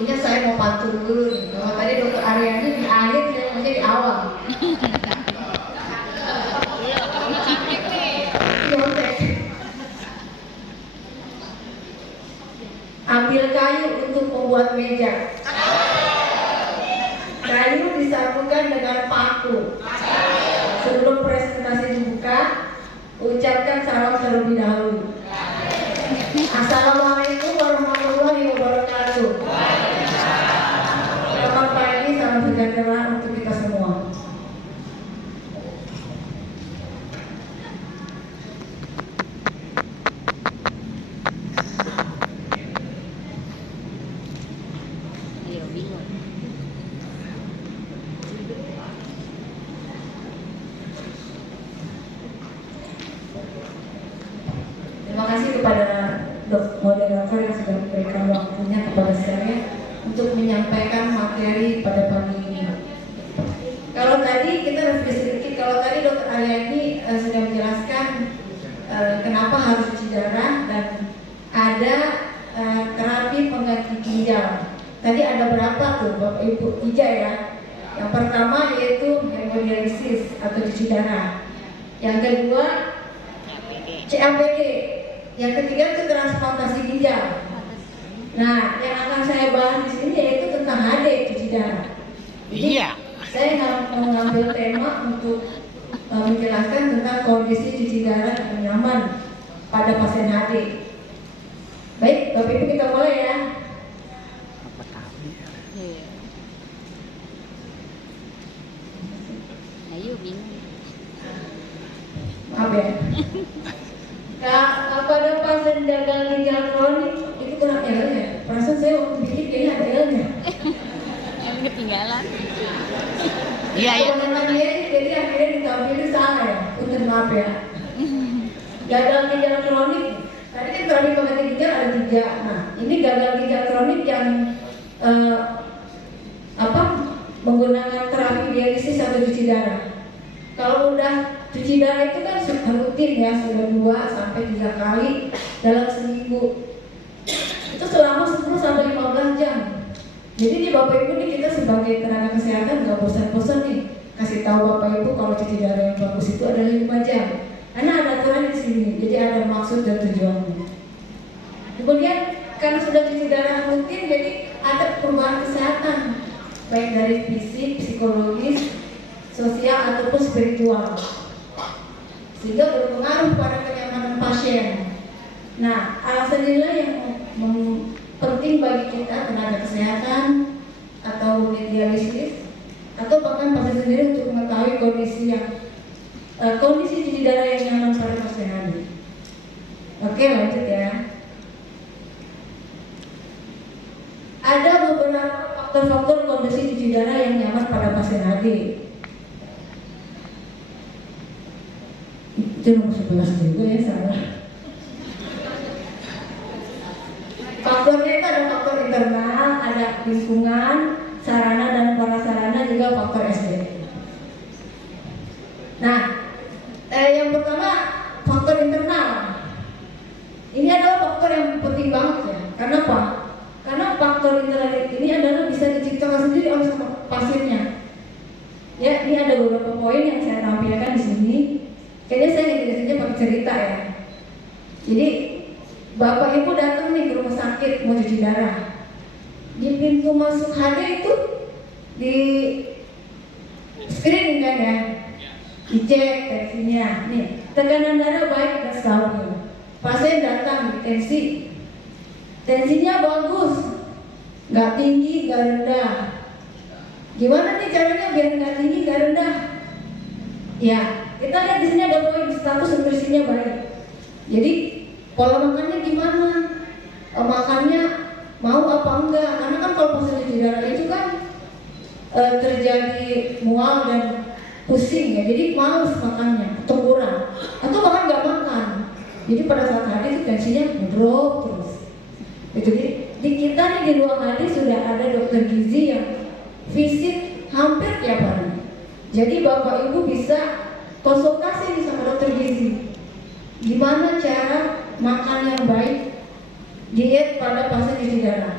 Jadinya saya mau pantun dulu nih. Kalau tadi dokter Aryani di akhir, saya maunya di awal. Nyontek. Ambil kayu untuk membuat meja. Kayu disambungkan dengan paku. Sebelum presentasi dibuka, ucapkan salam terlebih dahulu. Assalamualaikum warahmatullahi wabarakatuh. Selamat pagi, salam sejahtera untuk kita semua. Terima kasih kepada moderator yang sudah memberikan waktunya kepada saya untuk menyampaikan materi pada pagi ini. Kalau tadi kita review sedikit, kalau tadi Dr. Aryani sudah menjelaskan kenapa harus cuci darah dan ada terapi pengganti ginjal. Tadi ada berapa tuh Bapak Ibu? 3 ya. Yang pertama yaitu hemodialisis atau cuci darah. Yang kedua CAPD. Yang ketiga itu transplantasi ginjal. Nah, yang akan saya bahas di sini yaitu tentang HD cuci darah. Iya. Saya mengambil tema untuk menjelaskan tentang kondisi cuci darah yang nyaman pada pasien HD. Baik, Bapak Ibu kita mulai ya. Ayo bingung. Maaf ya. Pada pasien gagal ginjal kronik itu kurang L ya. Perasaan saya waktu bikin kayaknya ada L-nya. Yang ketinggalan. Iya ya. Jadi akhirnya ditampilin salah ya. Punten maaf ya. Gagal ginjal kronik. Tadi kan terapi pengganti ginjal ada 3. Nah, ini gagal ginjal kronik yang menggunakan terapi dialisis atau cuci darah. Kalau udah cuci darah itu kan sudah rutin ya, sudah 2 sampai 3 kali dalam seminggu. Itu selama 10 sampai 15 jam. Jadi di Bapak Ibu nih, kita sebagai tenaga kesehatan nggak bosan-bosan nih kasih tahu Bapak Ibu kalau cuci darah yang bagus itu adalah 5 jam. Karena ada aturan di sini, jadi ada maksud dan tujuannya. Kemudian karena sudah cuci darah rutin, jadi ada perubahan kesehatan baik dari fisik, psikologis, sosial ataupun spiritual, sehingga berpengaruh pada kenyamanan pasien. Nah, alasan inilah yang penting bagi kita tenaga kesehatan atau dialisis atau bahkan pasien sendiri untuk mengetahui kondisi cuci darah yang nyaman pada pasien ini. Oke, lanjut ya. Ada beberapa faktor-faktor kondisi cuci darah yang nyaman pada pasien HD. Itu nomor 11 juga ya, salah. Faktornya itu ada faktor internal, ada lingkungan, sarana dan prasarana, juga faktor SDM. Nah, yang pertama faktor internal. Ini adalah faktor yang penting banget ya. Kenapa? Karena faktor internal ini adalah bisa diciptakan sendiri oleh pasiennya. Ya, ini ada beberapa poin yang saya tampilkan di sini. Kayaknya saya jelasinnya pakai cerita ya. Jadi Bapak Ibu datang nih ke rumah sakit mau cuci darah. Di pintu masuk HD itu di screening kan ya, dicek tensinya. Nih, tekanan darah baik dan stabil. Pasien datang di tensinya bagus, nggak tinggi, nggak rendah. Gimana nih caranya biar nggak tinggi, nggak rendah? Ya, kita lihat di sini ada poin status nutrisinya baik. Jadi pola makannya gimana? Makannya mau apa enggak? Karena kan kalau pasien cuci darah itu kan terjadi mual dan pusing ya. Jadi males makannya atau kurang atau bahkan nggak makan. Jadi pada saat hari itu tensinya drop terus. Itu di kita nih di ruang HD sudah ada dokter gizi yang visit hampir tiap hari. Jadi Bapak Ibu bisa konsultasi nih sama dokter gizi. Gimana cara makan yang baik, diet pada pasien cuci darah.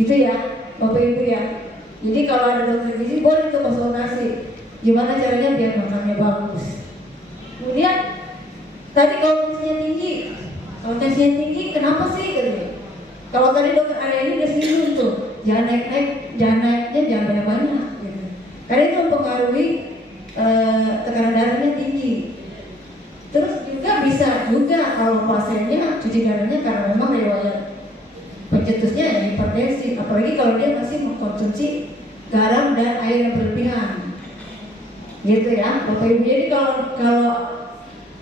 Gitu ya, Bapak Ibu ya. Jadi kalau ada dokter gizi boleh tuh konsultasi. Gimana caranya biar makannya bagus. Kemudian tadi kalau tensinya tinggi, kenapa sih? Gitu. Kalau tadi dokter Arya ini udah singgung tuh, jangan naiknya jangan banyak-banyak. Gitu. Karena itu mempengaruhi tekanan darahnya tinggi. Terus juga bisa juga kalau pasiennya cuci darahnya karena memang riwayat pencetusnya ya hipertensi, apalagi kalau dia masih mengkonsumsi garam dan air yang berlebihan, gitu ya, Bapak Ibu. Jadi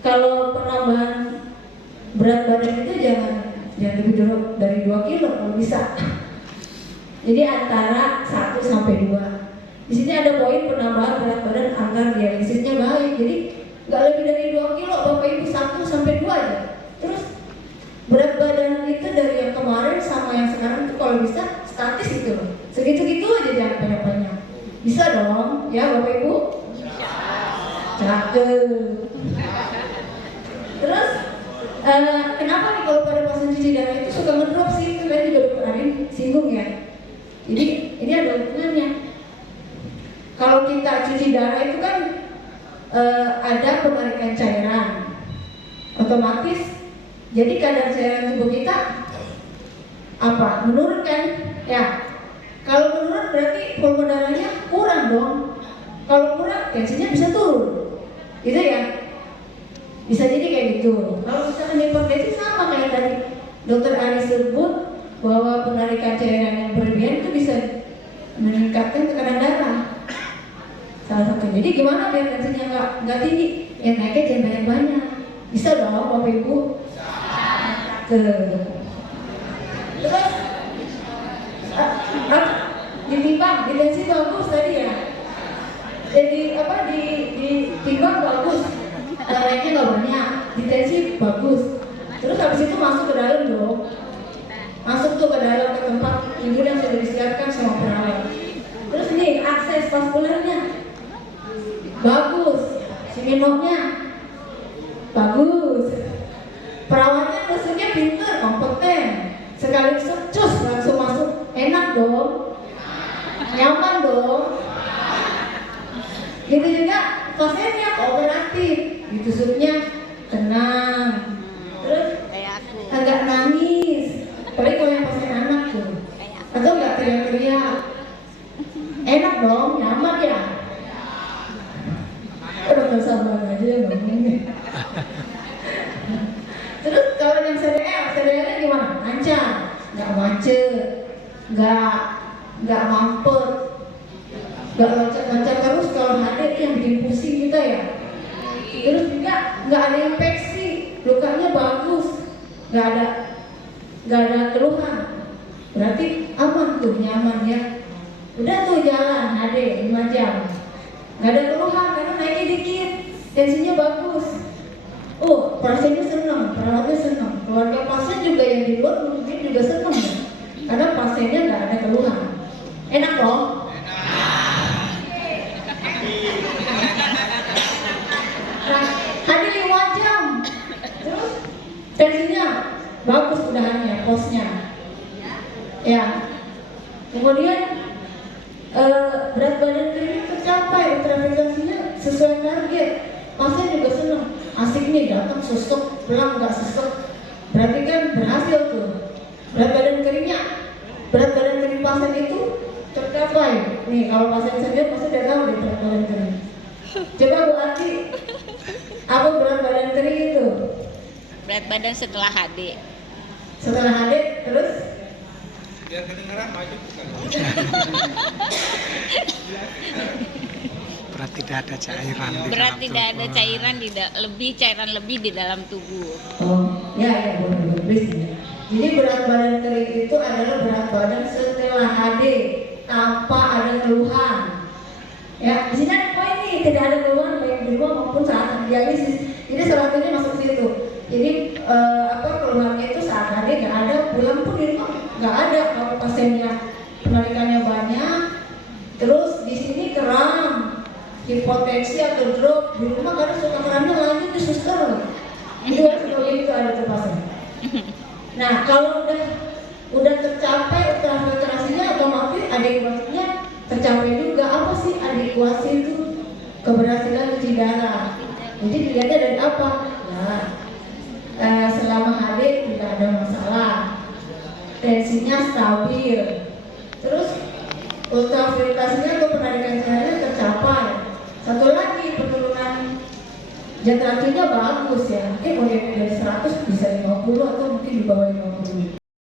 kalau penambahan berat badan itu jangan lebih dulu dari 2 kilo kalau bisa. Jadi antara 1 sampai 2. Di sini ada poin penambahan berat badan agar dialisisnya baik. Jadi nggak lebih dari 2 kilo, Bapak Ibu 1 sampai 2 aja. Terus berat badan itu dari yang kemarin sama yang sekarang itu kalau bisa statis gitu loh. Segitu-gitu aja, jangan banyak-banyak. Bisa dong, ya Bapak Ibu? Cakep. Terus kenapa nih kalau pada pasien cuci darah itu suka ngedrop sih? Itu tadi juga dokter Arin singgung ya. Jadi ini ada hubungannya. Kalau kita cuci darah itu kan ada penarikan cairan, otomatis jadi kadar cairan tubuh kita menurun kan? Ya. Kalau menurun berarti volume darahnya kurang dong. Kalau kurang tensinya bisa turun, gitu ya. Bisa jadi kayak gitu. Kalau misalkan hipertensi sama kayak tadi dokter Ari sebut bahwa penarikan cairan yang berlebihan itu bisa meningkatkan tekanan darah. Salah satu. Jadi gimana biar tensinya nggak tinggi? Ya naiknya jangan banyak-banyak. Bisa dong, Bapak Ibu. Terus ditimbang, di tensi bagus tadi ya. Jadi ditimbang bagus, naiknya nggak banyak, di tensi bagus. Terus habis itu masuk ke dalam dong. Masuk tuh ke dalam ke tempat tidur yang sudah disiapkan sama perawat. Terus nih akses vaskulernya bagus, siminoknya bagus, perawatnya musuhnya pintar, kompeten, sekali cus langsung masuk, enak dong, nyaman dong. Gitu juga pasiennya kooperatif, ditusuknya tenang, terus agak nangis, apalagi kalau yang pasien anak tuh, atau nggak teriak-teriak, enak dong, nyaman ya. Dokter sabar aja ya ngomongnya. Terus kalau yang CDR gimana? Lancar, nggak macet, nggak mampet, nggak lancar terus. Kalau HD itu yang bikin pusing kita ya. Terus juga nggak ada infeksi, lukanya bagus, nggak ada keluhan. Berarti aman tuh, nyaman ya. Udah tuh jalan HD 5 jam. Nggak ada keluhan karena naiknya dikit, tensinya bagus. Oh, pasiennya senang, perawatnya senang, keluarga pasien juga yang di luar mungkin juga senang ya? Karena pasiennya nggak ada keluhan. Enak dong? Nah, hadir 5 jam, terus tensinya bagus udahannya, posnya. Ya, kemudian berat badan klinik tercapai, ultrafrekvensinya sesuai target, pasien juga senang, asik nih datang sesek, pulang nggak sesek, berarti kan berhasil tuh. Berat badan kering pasien itu tercapai. Nih kalau pasien saya pasti udah tahu deh berat badan kering. Coba Bu Ati, apa berat badan kering itu? Berat badan setelah HD. Setelah HD terus? Biar kedengaran maju bukan. Berat tidak ada cairan di Berat dalam tidak ada tubuh. cairan lebih di dalam tubuh. Oh, ya boleh please. Jadi berat badan kering itu adalah berat badan setelah HD tanpa ada keluhan. Ya, di sini ada poin nih, tidak ada keluhan baik di rumah maupun saat dialisis. Jadi salah satunya masuk situ. Jadi keluhannya itu saat HD nggak ada, pulang pun di rumah nggak ada. Kalau pasiennya penarikannya banyak, terus di sini kram, hipotensi atau drop di rumah karena suka keramnya lanjut di suster. Itu kan seperti itu ada terpasang. Nah kalau udah tercapai ultrafiltrasinya tercapai juga. Apa sih adekuasi itu? Keberhasilan cuci darah. Jadi dilihatnya dari apa? Nah, selama HD tidak ada masalah, tensinya stabil, terus ultrafiltrasinya atau penarikan cahaya tercapai. Satu lagi, penurunan zat racunnya bagus ya. Mau dari